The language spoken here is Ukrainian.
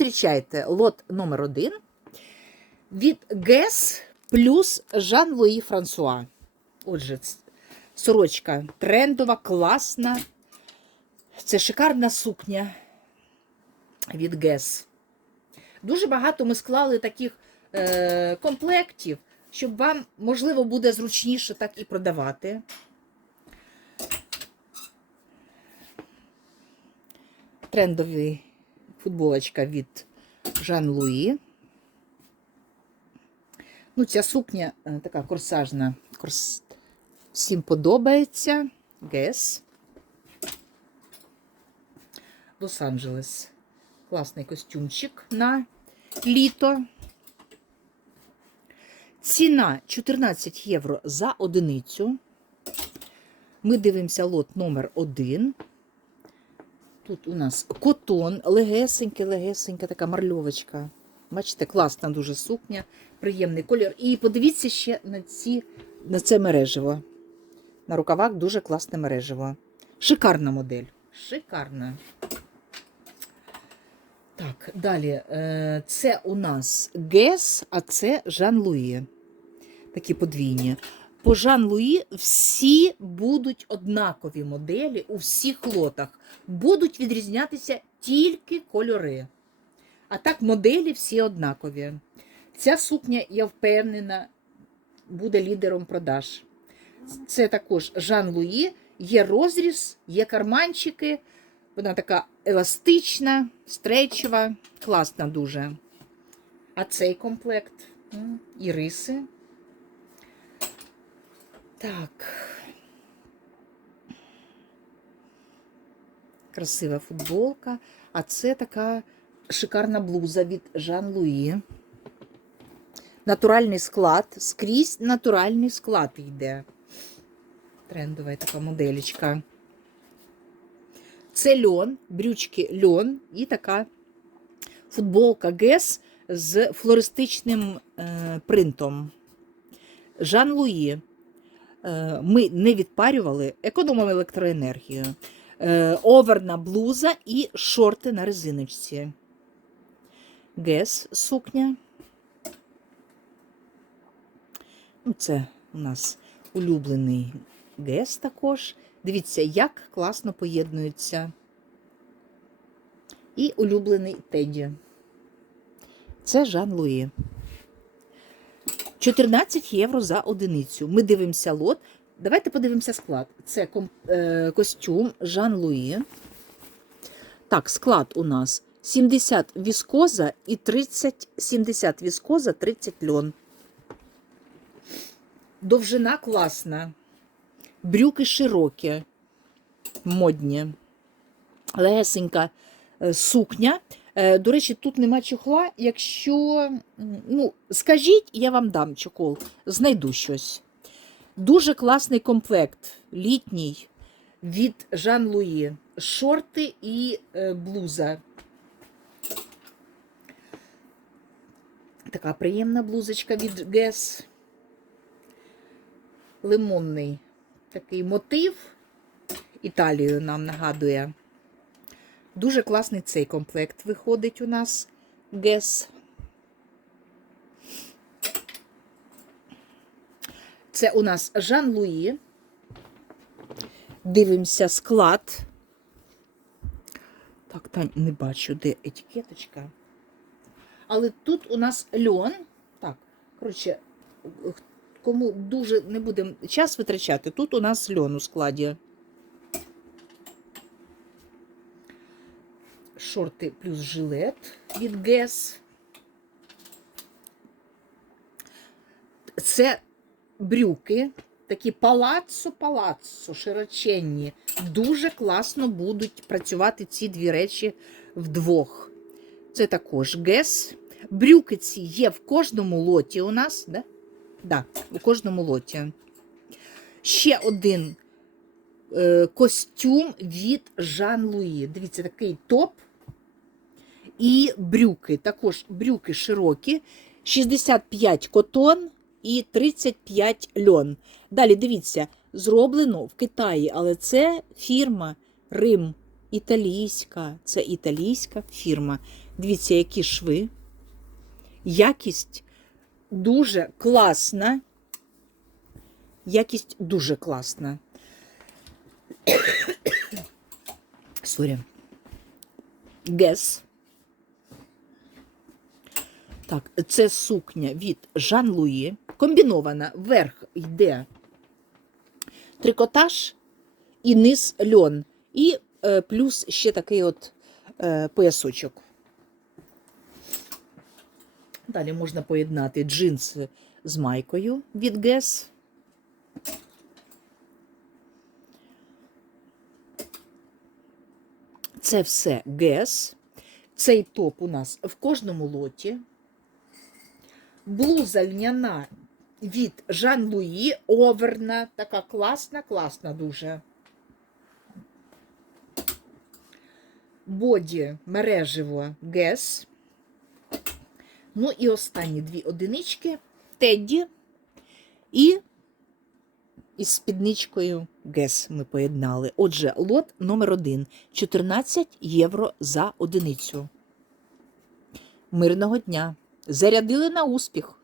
Зустрічайте лот номер один від Гес плюс Жан-Луї Франсуа. Отже, сорочка трендова, класна. Це шикарна сукня від Гес. Дуже багато ми склали таких е, комплектів, щоб вам, можливо, буде зручніше так і продавати. Трендовий футболочка від Жан-Луї. Ну, ця сукня е, така корсажна. Корс... Всім подобається. Гес. Лос-Анджелес. Класний костюмчик на літо. Ціна 14 євро за одиницю. Ми дивимося лот номер 1. Тут у нас котон, легесеньке, легесенька така марльовочка. Бачите, класна дуже сукня, приємний колір. І подивіться ще на, ці, на це мережево. На рукавах дуже класне мережево. Шикарна модель. Шикарна. Так, далі. Е, Це у нас Гес, а це Жан-Луї. Такі подвійні. По Жан-Луї всі будуть однакові моделі у всіх лотах. Будуть відрізнятися тільки кольори. А так, моделі всі однакові. Ця сукня, я впевнена, буде лідером продаж. Це також Жан-Луї, є розріз, є карманчики. Вона така еластична, стрейчева, класна дуже. А цей комплект і риси. Так. Красива футболка. А це така шикарна блуза від Жан-Луї. Натуральний склад. Скрізь натуральний склад йде. Трендова така моделечка. Це льон, брючки льон і така футболка Гес з флористичним е, принтом. Жан Луї. Е, ми не відпарювали, економимо електроенергію. Е, оверна блуза і шорти на резиночці. Гес сукня. Ну, Це у нас улюблений Гес також. Дивіться, як класно поєднуються. І улюблений Теді. Це Жан Луї. 14 євро за одиницю. Ми дивимося лот. Давайте подивимося склад. Це е, костюм Жан Луї. Так, склад у нас 70 віскоза і 30, 70 віскоза, 30 льон. Довжина класна. Брюки широкі, модні. Легесенька е, сукня. Е, До речі, тут нема чохла. Якщо, ну, скажіть, я вам дам чохол, знайду щось. Дуже класний комплект, літній від Жан Луї. Шорти і е, блуза. Така приємна блузочка від Гес. Лимонний такий мотив. Італію нам нагадує. Дуже класний цей комплект виходить у нас. Гес. Це у нас Жан Луї. Дивимося склад. Так, Тань, не бачу, де етикеточка. Але тут у нас льон. Так, коротше, кому дуже не будемо час витрачати, тут у нас льон у складі. Шорти плюс жилет від Гес. Це брюки, такі палаццо-палаццо, широченні. Дуже класно будуть працювати ці дві речі вдвох. Це також Гес. Брюки ці є в кожному лоті у нас, да? Да, у кожному лоті. Ще один е, костюм від Жан Луї. Дивіться, такий топ. І брюки. Також брюки широкі, 65 котон і 35 льон. Далі дивіться, зроблено в Китаї, але це фірма Рим італійська. Це італійська фірма. Дивіться, які шви. Якість дуже класна. Якість дуже класна. Сорі. Гес. Так, це сукня від Жан Луї. Комбінована. Верх йде трикотаж і низ льон. І е, плюс ще такий от е, поясочок. Далі можна поєднати джинси з майкою від Guess. Це все Guess. Цей топ у нас в кожному лоті. Блуза льняна від Жан Луї, оверна, така класна, класна дуже. Боді мережево Guess. Ну і останні дві одинички Тедді і із спідничкою Гес ми поєднали. Отже, лот номер один 14 євро за одиницю. Мирного дня. Зарядили на успіх.